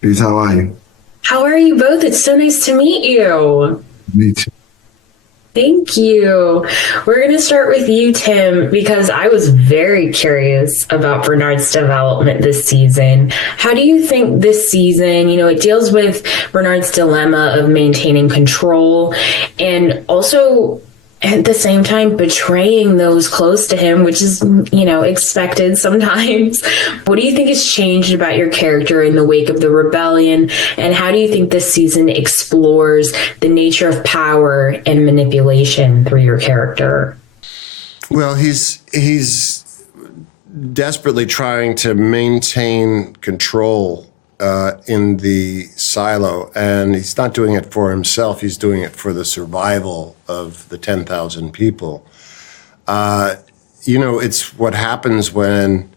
Peace, how are you? How are you both? It's so nice to meet you. Me too. Thank you. We're going to start with you, Tim, because I was very curious about Bernard's development this season. How do you think this season, it deals with Bernard's dilemma of maintaining control and also at the same time betraying those close to him, which is, expected sometimes. What do you think has changed about your character in the wake of the rebellion? And how do you think this season explores the nature of power and manipulation through your character? Well, he's desperately trying to maintain control in the silo, and he's not doing it for himself. He's doing it for the survival of the 10,000 people. It's what happens when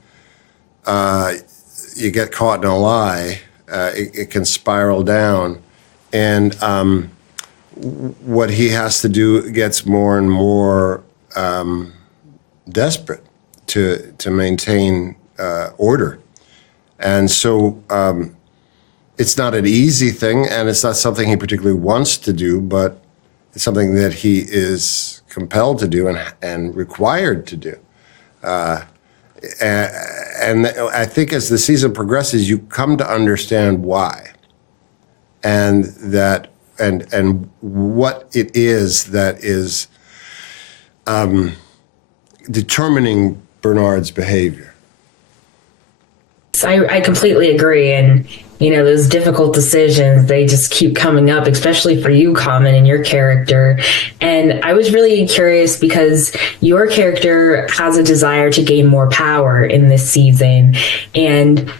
you get caught in a lie. It can spiral down, and what he has to do gets more and more desperate to maintain order. And so it's not an easy thing, and it's not something he particularly wants to do, but it's something that he is compelled to do and required to do. And I think as the season progresses, you come to understand why, and what it is that is determining Bernard's behavior. I completely agree. And, those difficult decisions, they just keep coming up, especially for you, Common, and your character. And I was really curious because your character has a desire to gain more power in this season. And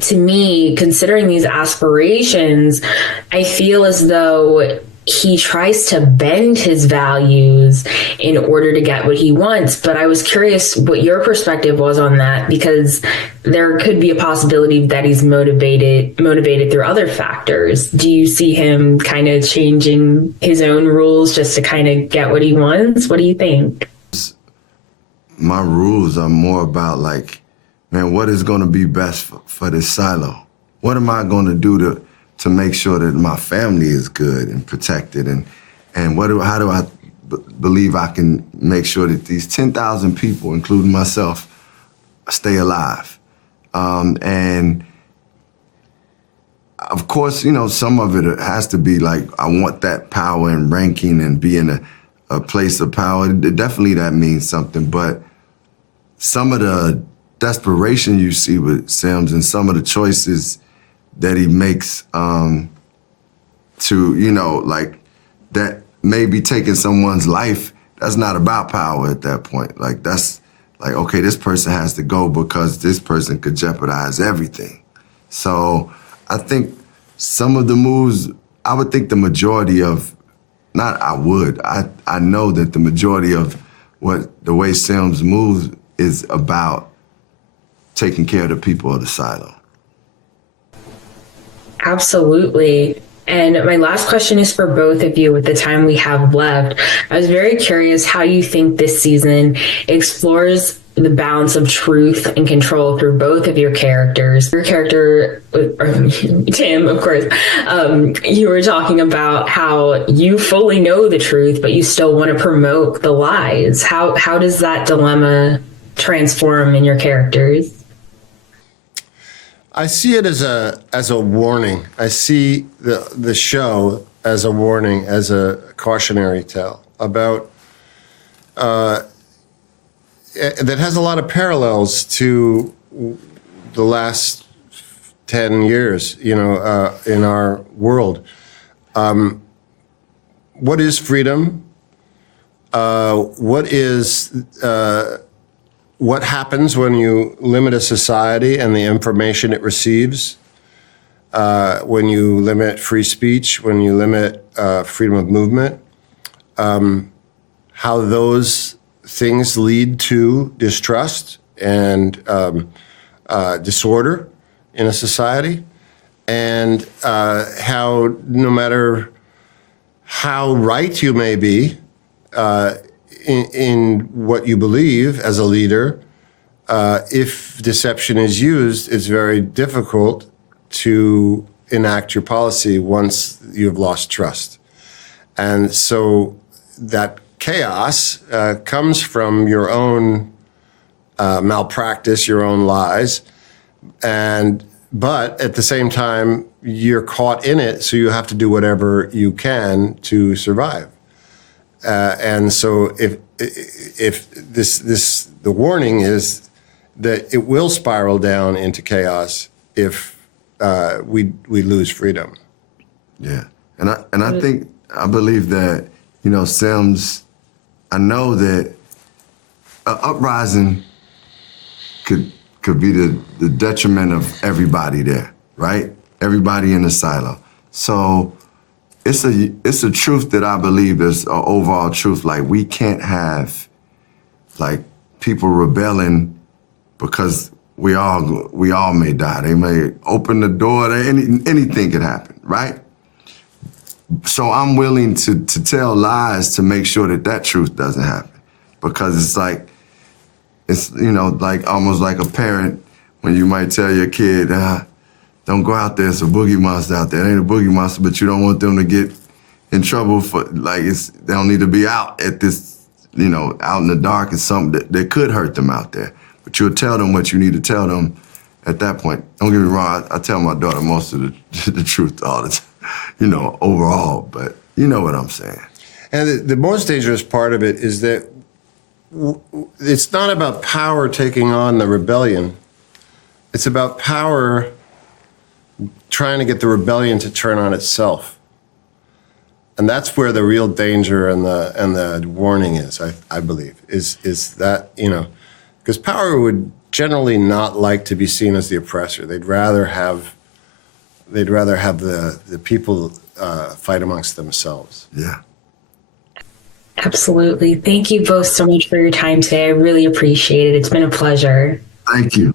to me, considering these aspirations, I feel as though he tries to bend his values in order to get what he wants. But I was curious what your perspective was on that, because there could be a possibility that he's motivated through other factors. Do you see him kind of changing his own rules just to kind of get what he wants? What do you think? My rules are more about what is going to be best for this silo? What am I going to do to make sure that my family is good and protected, and how do I believe I can make sure that these 10,000 people, including myself, stay alive? And of course, some of it has to be I want that power and ranking and be in a place of power. Definitely that means something, but some of the desperation you see with Sims and some of the choices that he makes that may be taking someone's life, that's not about power at that point. That's okay, this person has to go because this person could jeopardize everything. So I think some of the moves, I would think the majority of, I know that the majority of the way Sims moves is about taking care of the people of the silo. Absolutely. And my last question is for both of you with the time we have left. I was very curious how you think this season explores the balance of truth and control through both of your characters. Your character, Tim, of course, you were talking about how you fully know the truth, but you still want to promote the lies. How does that dilemma transform in your characters? I see it as a warning. I see the show as a warning, as a cautionary tale about that has a lot of parallels to the last 10 years, in our world. What is freedom? What happens when you limit a society and the information it receives? When you limit free speech, when you limit freedom of movement? How those things lead to distrust and disorder in a society, and how no matter how right you may be in what you believe as a leader, if deception is used, it's very difficult to enact your policy once you've lost trust. And so that chaos comes from your own malpractice, your own lies, but at the same time, you're caught in it, so you have to do whatever you can to survive. And so if the warning is that it will spiral down into chaos if we lose freedom. Yeah, and I believe that, you know, Sims, I know that an uprising could be the detriment of everybody there, right? Everybody in the silo. So it's a truth that I believe is an overall truth. Like, we can't have like people rebelling because we all may die. They may open the door. Anything could happen, right? So I'm willing to tell lies to make sure that truth doesn't happen, because it's you know, like almost like a parent when you might tell your kid, don't go out there, it's a boogie monster out there. It ain't a boogie monster, but you don't want them to get in trouble for, like, they don't need to be out at this, you know, out in the dark and something that could hurt them out there. But you'll tell them what you need to tell them at that point. Don't get me wrong, I tell my daughter most of the truth all the time, you know, overall, but you know what I'm saying. And the most dangerous part of it is that it's not about power taking on the rebellion. It's about power trying to get the rebellion to turn on itself. And that's where the real danger and the warning is, I believe, is that, you know, because power would generally not like to be seen as the oppressor. They'd rather have the people fight amongst themselves. Yeah. Absolutely. Thank you both so much for your time today. I really appreciate it. It's been a pleasure. Thank you.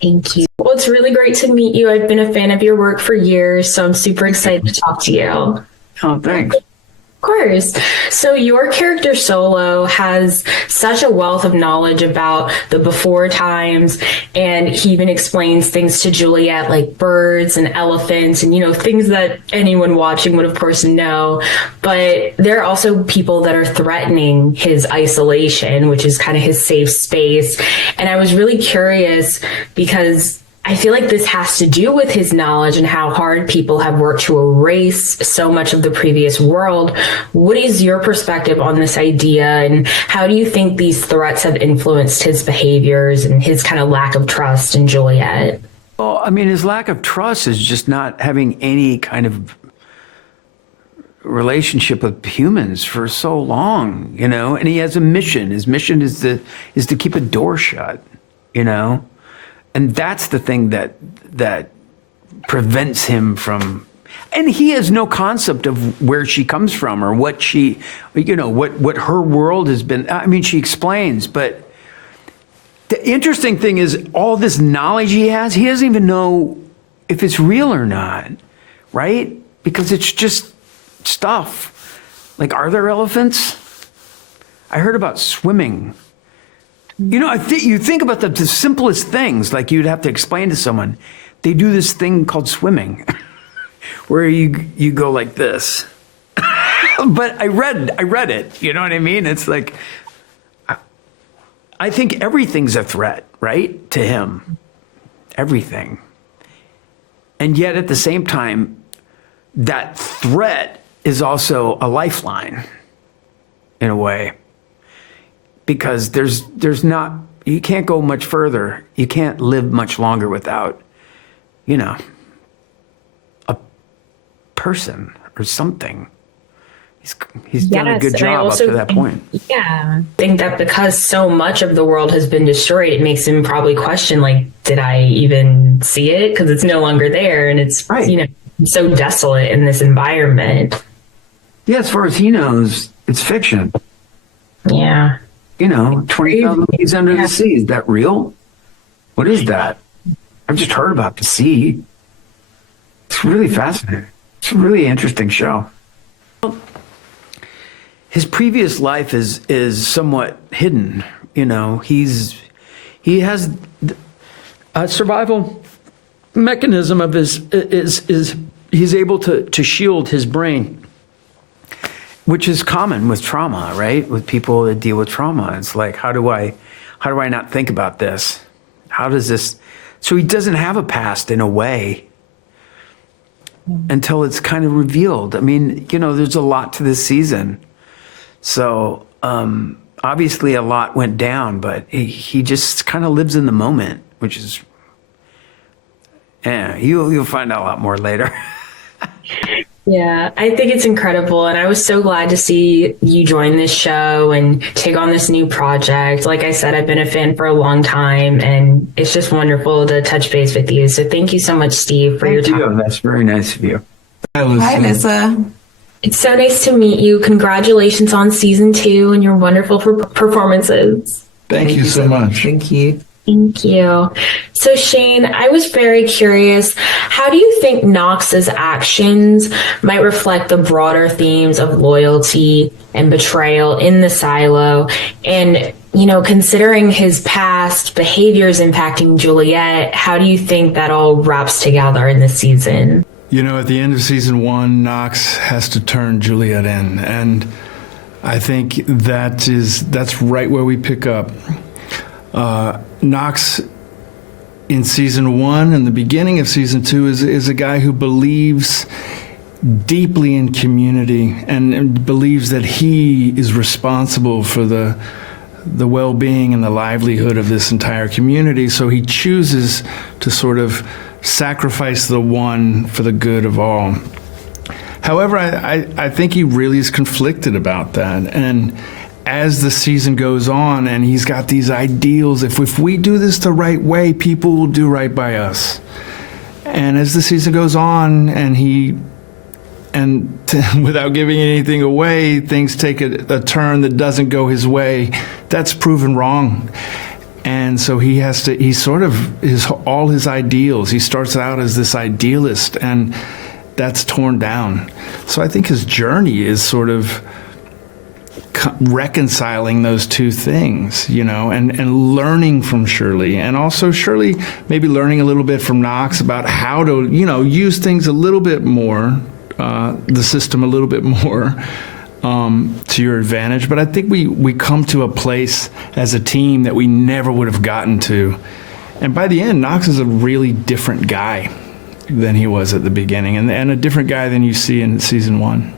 Thank you. Well, it's really great to meet you. I've been a fan of your work for years, so I'm super excited to talk to you. Oh, thanks. Of course. So your character Solo has such a wealth of knowledge about the before times, and he even explains things to Juliet like birds and elephants and, you know, things that anyone watching would of course know. But there are also people that are threatening his isolation, which is kind of his safe space. And I was really curious because I feel like this has to do with his knowledge and how hard people have worked to erase so much of the previous world. What is your perspective on this idea, and how do you think these threats have influenced his behaviors and his kind of lack of trust in Juliet? Well, I mean, his lack of trust is just not having any kind of relationship with humans for so long, you know, and he has a mission. His mission is to keep a door shut, you know? And that's the thing that prevents him from, and he has no concept of where she comes from or what she, you know, what her world has been. I mean, she explains, but the interesting thing is all this knowledge he doesn't even know if it's real or not, right? Because it's just stuff. Like, are there elephants? I heard about swimming. You know, you think about the simplest things, like you'd have to explain to someone. They do this thing called swimming, where you go like this. But I read it. You know what I mean? It's like, I think everything's a threat, right, to him. Everything. And yet at the same time, that threat is also a lifeline, in a way. Because you can't go much further. You can't live much longer without, you know, a person or something. He's done a good job up to that point. Yeah. I think that because so much of the world has been destroyed, it makes him probably question, like, did I even see it? Because it's no longer there, and it's, right, you know, so desolate in this environment. Yeah, as far as he knows, it's fiction. Yeah. You know, 20,000 Leagues Under the Sea. Is that real? What is that? I've just heard about the sea. It's really fascinating. It's a really interesting show. his previous life is somewhat hidden. You know, he has a survival mechanism of his is he's able to shield his brain, which is common with trauma, right? With people that deal with trauma, it's like, how do I not think about this? How does this? So he doesn't have a past in a way until it's kind of revealed. I mean, you know, there's a lot to this season. So obviously a lot went down, but he just kind of lives in the moment, which is, yeah, you'll find out a lot more later. Yeah, I think it's incredible. And I was so glad to see you join this show and take on this new project. Like I said, I've been a fan for a long time, and it's just wonderful to touch base with you. So thank you so much, Steve, for your time. That's very nice of you. Hi, Lisa. It's so nice to meet you. Congratulations on season 2 and your wonderful performances. Thank you so much. Thank you. Thank you. So Shane, I was very curious, how do you think Knox's actions might reflect the broader themes of loyalty and betrayal in the silo? And, you know, considering his past behaviors impacting Juliet, how do you think that all wraps together in this season? You know, at the end of season 1, Knox has to turn Juliet in, and I think that's right where we pick up. Knox in season 1 and the beginning of season 2 is a guy who believes deeply in community and believes that he is responsible for the well-being and the livelihood of this entire community. So he chooses to sort of sacrifice the one for the good of all. However, I think he really is conflicted about that. And as the season goes on and he's got these ideals, if we do this the right way, people will do right by us. And as the season goes on and without giving anything away, things take a turn that doesn't go his way, that's proven wrong. And so all his ideals, he starts out as this idealist, and that's torn down. So I think his journey is sort of reconciling those two things, you know, and learning from Shirley, and also Shirley maybe learning a little bit from Knox about how to, you know, use things a little bit more, the system a little bit more to your advantage. But I think we come to a place as a team that we never would have gotten to. And by the end, Knox is a really different guy than he was at the beginning, and a different guy than you see in season 1.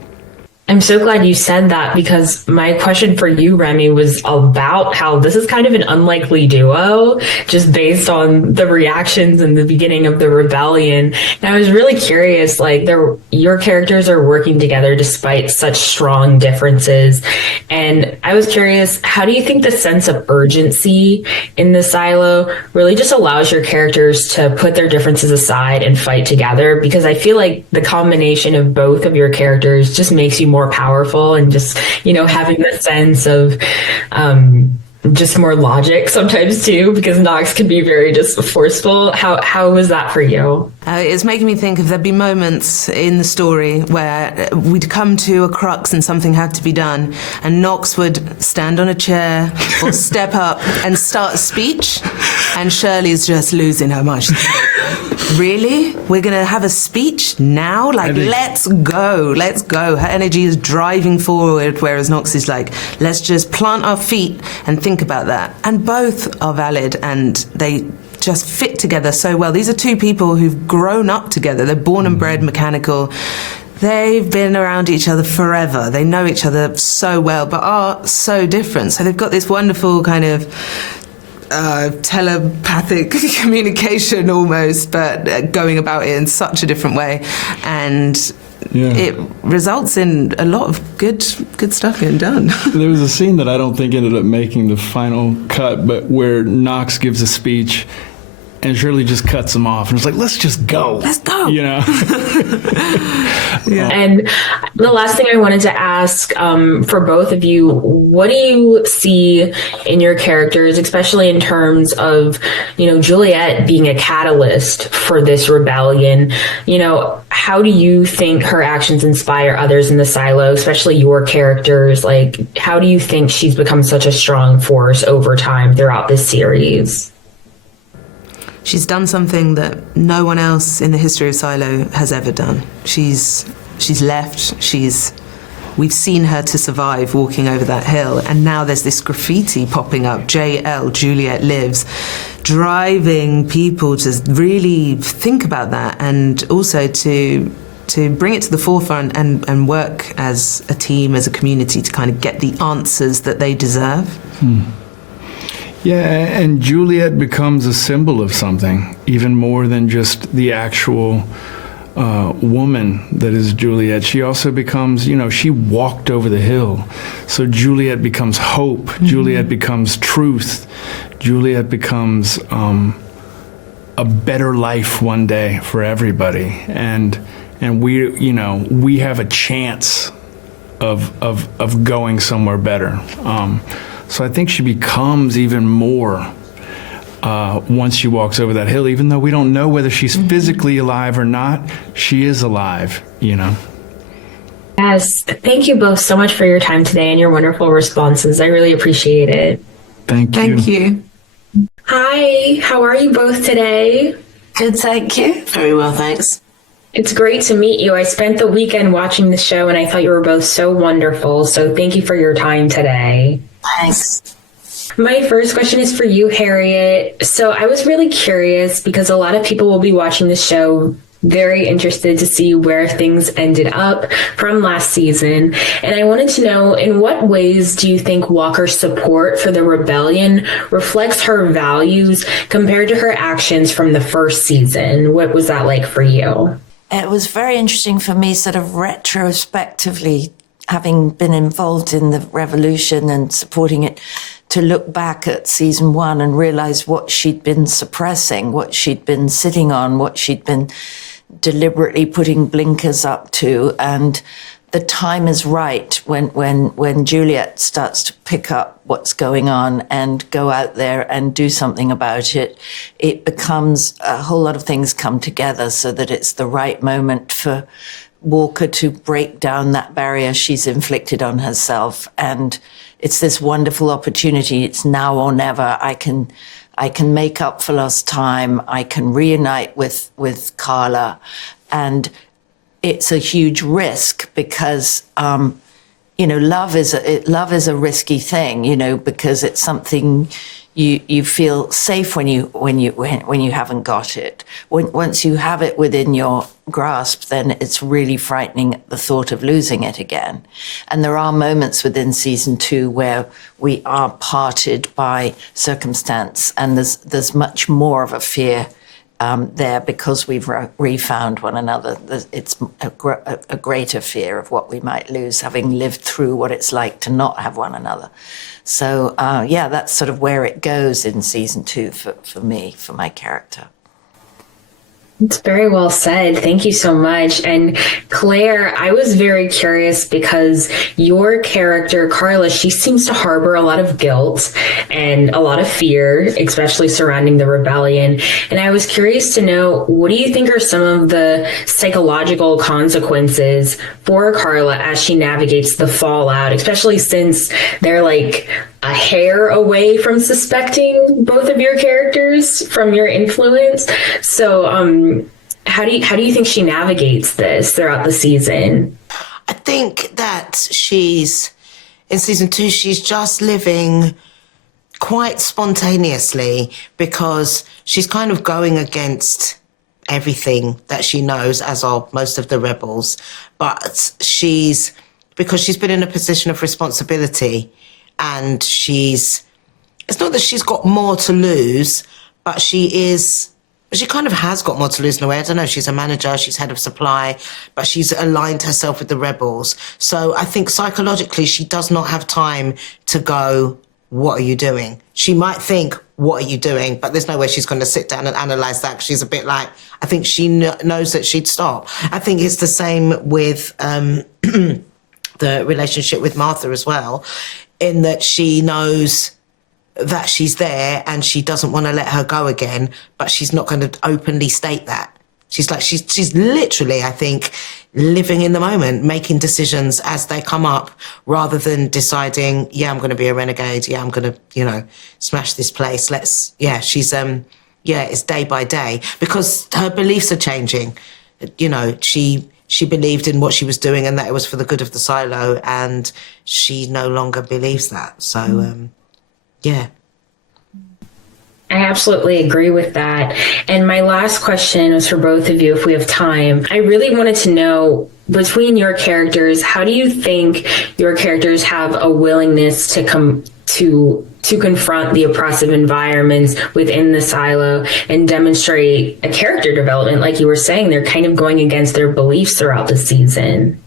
I'm so glad you said that, because my question for you, Remy, was about how this is kind of an unlikely duo, just based on the reactions in the beginning of the rebellion. And I was really curious, like, your characters are working together despite such strong differences. And I was curious, how do you think the sense of urgency in the silo really just allows your characters to put their differences aside and fight together? Because I feel like the combination of both of your characters just makes you more powerful, and just, you know, having the sense of just more logic sometimes too, because Knox can be very just forceful. How was that for you? It's making me think of there'd be moments in the story where we'd come to a crux and something had to be done, and Knox would stand on a chair or step up and start a speech, and Shirley's just losing her mind. Really? We're going to have a speech now? Like, let's go. Her energy is driving forward, whereas Knox is like, let's just plant our feet and think about that. And both are valid, and they just fit together so well. These are two people who've grown up together. They're born and bred mechanical. They've been around each other forever. They know each other so well, but are so different. So they've got this wonderful kind of telepathic communication almost, but going about it in such a different way. And it results in a lot of good stuff getting done. There was a scene that I don't think ended up making the final cut, but where Knox gives a speech And Shirley just cuts him off and it's like, let's just go. Let's go. You know? And the last thing I wanted to ask for both of you, what do you see in your characters, especially in terms of, Juliet being a catalyst for this rebellion? How do you think her actions inspire others in the silo, especially your characters? Like, how do you think she's become such a strong force over time throughout this series? She's done something that no one else in the history of Silo has ever done. She's left. We've seen her to survive walking over that hill, and now there's this graffiti popping up. JL, Juliet Lives, driving people to really think about that, and also to bring it to the forefront and work as a team, as a community, to kind of get the answers that they deserve. Yeah, and Juliet becomes a symbol of something, even more than just the actual woman that is Juliet. She also becomes, she walked over the hill. So Juliet becomes hope. Mm-hmm. Juliet becomes truth. Juliet becomes a better life one day for everybody. And we have a chance of going somewhere better. So I think she becomes even more once she walks over that hill, even though we don't know whether she's physically alive or not. She is alive, Yes. Thank you both so much for your time today and your wonderful responses. I really appreciate it. Thank you. Thank you. Hi, how are you both today? Good, thank you. Very well, thanks. It's great to meet you. I spent the weekend watching the show and I thought you were both so wonderful. So thank you for your time today. Thanks. My first question is for you, Harriet. So I was really curious because a lot of people will be watching the show, very interested to see where things ended up from last season. And I wanted to know, in what ways do you think Walker's support for the rebellion reflects her values compared to her actions from the first season? What was that like for you? It was very interesting for me, sort of retrospectively, having been involved in the revolution and supporting it, to look back at season 1 and realize what she'd been suppressing, what she'd been sitting on, what she'd been deliberately putting blinkers up to. And the time is right when Juliet starts to pick up what's going on and go out there and do something about it. It becomes a whole lot of things come together so that it's the right moment for Walker to break down that barrier she's inflicted on herself. And it's this wonderful opportunity. It's now or never. I can make up for lost time. I can reunite with Carla. And it's a huge risk because, love is a risky thing, because it's something you feel safe when you haven't got it. Once you have it within your grasp, then it's really frightening at the thought of losing it again. And there are moments within season 2 where we are parted by circumstance, and there's much more of a fear there because we've refound one another. It's a greater fear of what we might lose, having lived through what it's like to not have one another. So, that's sort of where it goes in season 2 for me, for my character. It's very well said. Thank you so much. And Claire, I was very curious because your character, Carla, she seems to harbor a lot of guilt and a lot of fear, especially surrounding the rebellion. And I was curious to know, what do you think are some of the psychological consequences for Carla as she navigates the fallout, especially since they're like a hair away from suspecting both of your characters from your influence? So how do you think she navigates this throughout the season? I think that in season 2, she's just living quite spontaneously because she's kind of going against everything that she knows, as are most of the rebels. But because she's been in a position of responsibility, and it's not that she's got more to lose, but she kind of has got more to lose in a way. I don't know, she's a manager, she's head of supply, but she's aligned herself with the rebels. So I think psychologically she does not have time to go, what are you doing? She might think, what are you doing? But there's no way she's going to sit down and analyse that. She's a bit like, I think she knows that she'd stop. I think it's the same with the relationship with Martha as well, in that she knows that she's there and she doesn't want to let her go again, but she's not going to openly state that. She's literally, I think, living in the moment, making decisions as they come up, rather than deciding, yeah, I'm going to be a renegade. Yeah, I'm going to, smash this place. She's, it's day by day, because her beliefs are changing. She believed in what she was doing and that it was for the good of the silo, and she no longer believes that. So, yeah. I absolutely agree with that. And my last question was for both of you, if we have time. I really wanted to know, between your characters, how do you think your characters have a willingness to confront the oppressive environments within the silo and demonstrate a character development? Like you were saying, they're kind of going against their beliefs throughout the season.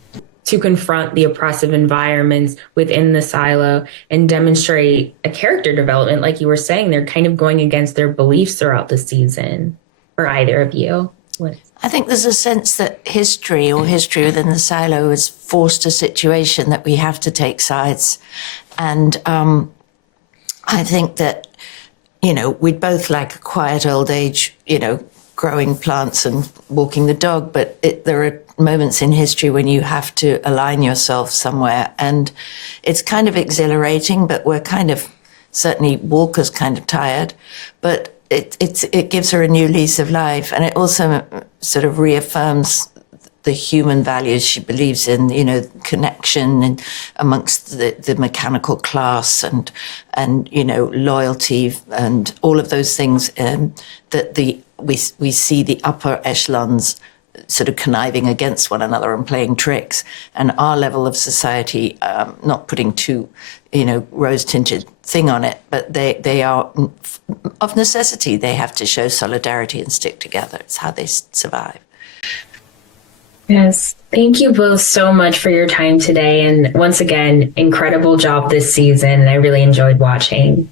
To confront the oppressive environments within the silo and demonstrate a character development. Like you were saying, they're kind of going against their beliefs throughout the season. For either of you. I think there's a sense that history within the silo has forced a situation that we have to take sides. And I think that, we'd both like a quiet old age, growing plants and walking the dog, but there are moments in history when you have to align yourself somewhere, and it's kind of exhilarating, but we're kind of, certainly Walker's kind of tired, but it gives her a new lease of life, and it also sort of reaffirms the human values she believes in, connection and amongst the mechanical class and loyalty and all of those things, that we see the upper echelons sort of conniving against one another and playing tricks, and our level of society, not putting too, rose-tinted thing on it, but they are, of necessity, they have to show solidarity and stick together. It's how they survive. Yes. Thank you both so much for your time today. And once again, incredible job this season. I really enjoyed watching.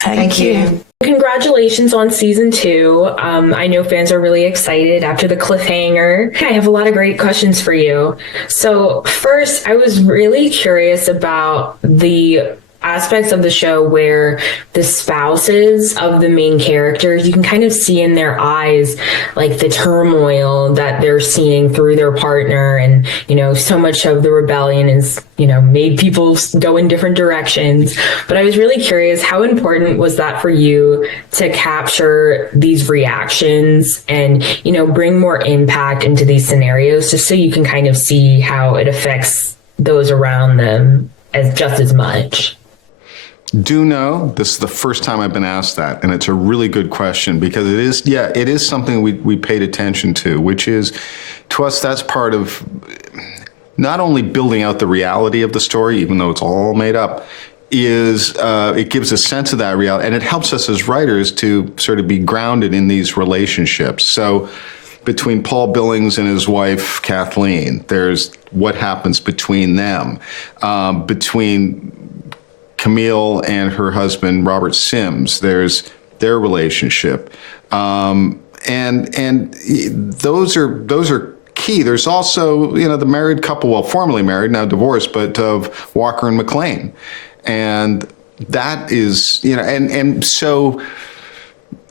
Thank you. Congratulations on season 2. I know fans are really excited after the cliffhanger. I have a lot of great questions for you. So first, I was really curious about the aspects of the show where the spouses of the main characters, you can kind of see in their eyes like the turmoil that they're seeing through their partner, and so much of the rebellion is made people go in different directions. But I was really curious, how important was that for you to capture these reactions and bring more impact into these scenarios, just so you can kind of see how it affects those around them just as much? Do know this is the first time I've been asked that, and it's a really good question, because it is something we paid attention to, which is, to us, that's part of not only building out the reality of the story, even though it's all made up, is it gives a sense of that reality, and it helps us as writers to sort of be grounded in these relationships. So between Paul Billings and his wife, Kathleen, there's what happens between them, between Camille and her husband, Robert Sims, there's their relationship. And those are key. There's also, the married couple, well, formerly married, now divorced, but of Walker and McLean. And that is, and so,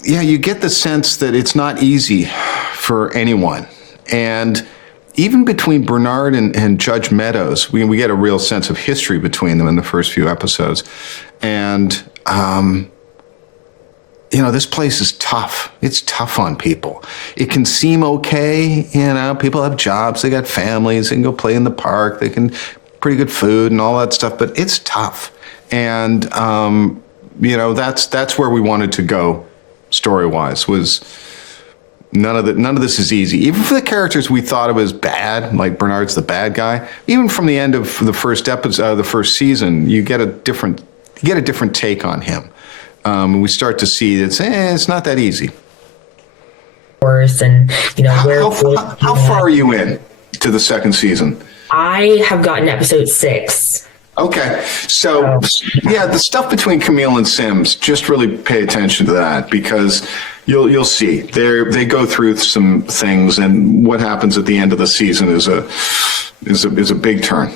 you get the sense that it's not easy for anyone. And even between Bernard and Judge Meadows, we get a real sense of history between them in the first few episodes. And, this place is tough. It's tough on people. It can seem okay, people have jobs, they got families, they can go play in the park, they can, pretty good food and all that stuff, but it's tough. And, that's where we wanted to go story-wise, was none of this is easy. Even for the characters we thought of as bad, like Bernard's the bad guy, even from the end of the first episode, the first season, you get a different take on him. We start to see that it's not that easy. And how far are you in to the second season? I have gotten episode 6. Okay. So, yeah, the stuff between Camille and Sims, just really pay attention to that, because you'll see they go through some things, and what happens at the end of the season is a big turn.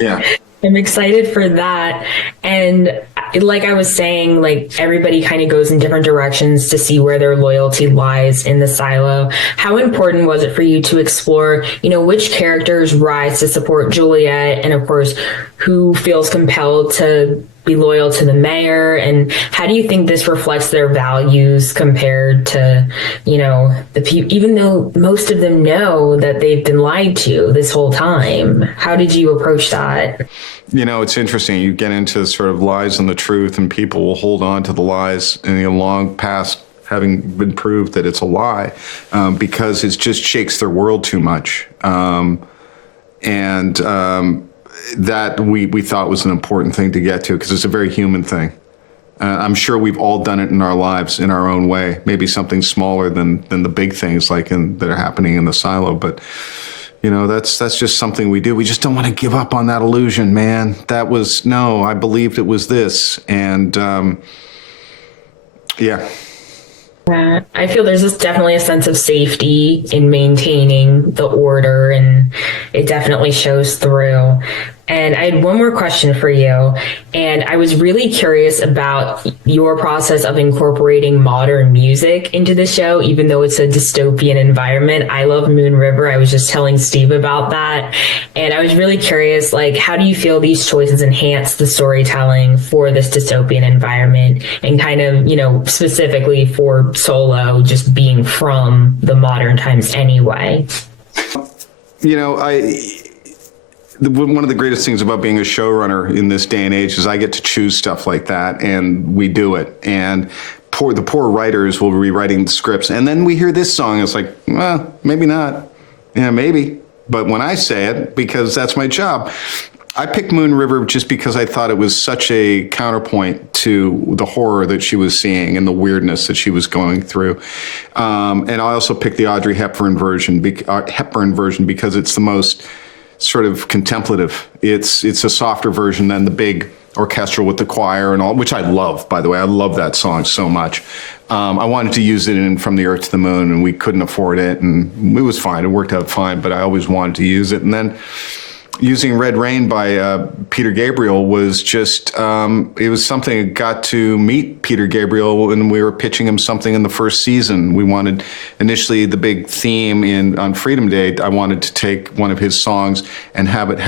Yeah. I'm excited for that. And like I was saying, like everybody kind of goes in different directions to see where their loyalty lies in the silo. How important was it for you to explore, which characters rise to support Juliet, and of course, who feels compelled to be loyal to the mayor? And how do you think this reflects their values compared to, the people, even though most of them know that they've been lied to this whole time? How did you approach that? It's interesting. You get into sort of lies and the truth, and people will hold on to the lies long past having been proved that it's a lie, because it just shakes their world too much. That we thought was an important thing to get to, because it's a very human thing. I'm sure we've all done it in our lives in our own way, maybe something smaller than the big things that are happening in the silo. But, that's just something we do. We just don't want to give up on that illusion, man. I believed it was this. And yeah. I feel there's definitely a sense of safety in maintaining the order, and it definitely shows through. And I had one more question for you. And I was really curious about your process of incorporating modern music into the show, even though it's a dystopian environment. I love Moon River. I was just telling Steve about that. And I was really curious, how do you feel these choices enhance the storytelling for this dystopian environment, and kind of, specifically for Solo, just being from the modern times anyway? One of the greatest things about being a showrunner in this day and age is I get to choose stuff like that, and we do it. And the poor writers will be writing scripts, and then we hear this song, it's like, well, maybe not. Yeah, maybe. But when I say it, because that's my job, I picked Moon River just because I thought it was such a counterpoint to the horror that she was seeing and the weirdness that she was going through. And I also picked the Audrey Hepburn version because it's the most sort of contemplative. It's a softer version than the big orchestral with the choir and all, which I love, by the way. I love that song so much. I wanted to use it in From the Earth to the Moon, and we couldn't afford it, and it was fine. It worked out fine, but I always wanted to use it. And then using Red Rain by Peter Gabriel was just, it was something. I got to meet Peter Gabriel when we were pitching him something in the first season. We wanted, initially, the big theme on Freedom Day, I wanted to take one of his songs and have it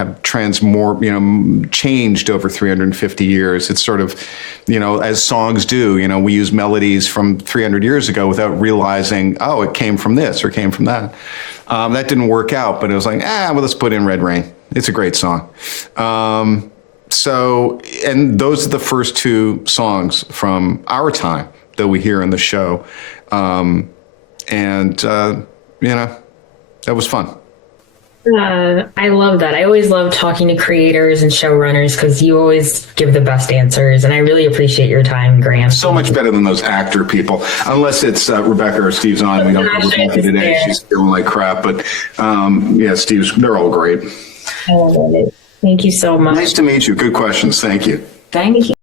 changed over 350 years. It's sort of, as songs do, we use melodies from 300 years ago without realizing, oh, it came from this or came from that. That didn't work out, but it was like, let's put in Red Rain. It's a great song. And those are the first two songs from our time that we hear in the show. That was fun. I love that. I always love talking to creators and showrunners, because you always give the best answers, and I really appreciate your time, Grant. So much better than those actor people, unless it's Rebecca or Steve Zahn. We don't have Rebecca today. She's feeling like crap, but they're all great. I love it. Thank you so much. Nice to meet you. Good questions. Thank you. Thank you.